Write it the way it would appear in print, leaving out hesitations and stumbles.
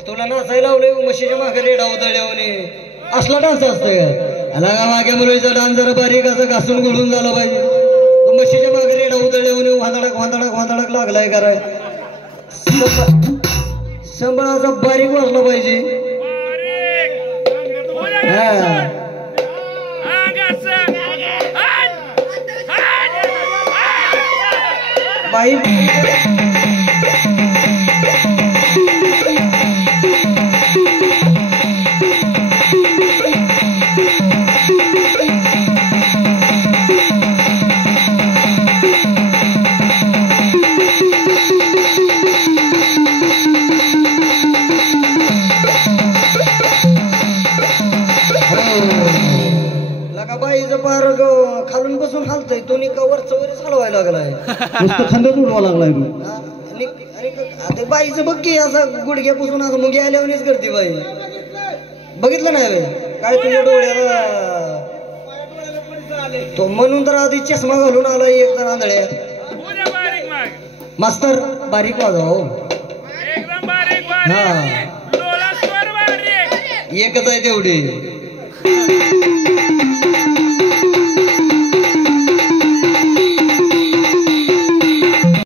तुला नाचायला लावलंय म्हशीच्या मागे रेडा उधळल्याने असला डान्स असतोय का मागे मुलीचा डान्स जरा बारीक असं घासून घुलून झाला पाहिजे तो म्हशीच्या मागे रेडा उधळल्याने वांदडक वांदडक वांदडक लागलाय कराय संबळाचा बारीक वाजला पाहिजे बाई खालून बसून खालतोय तो वरच वरच हलवायला लागलाय नुसतं खंडच उडवा लागलाय ते बाईचं बघ की असं गुडघ्यापासून असं मुंग्या आल्यावरच करते बाई बघितलं नाही काय तुझ्या डोळ्याला तो म्हणून तर आधी चष्मा घालून आलाय एक तर आंधळ्या मास्तर बारीक वाजव हा एकच आहे तेवढी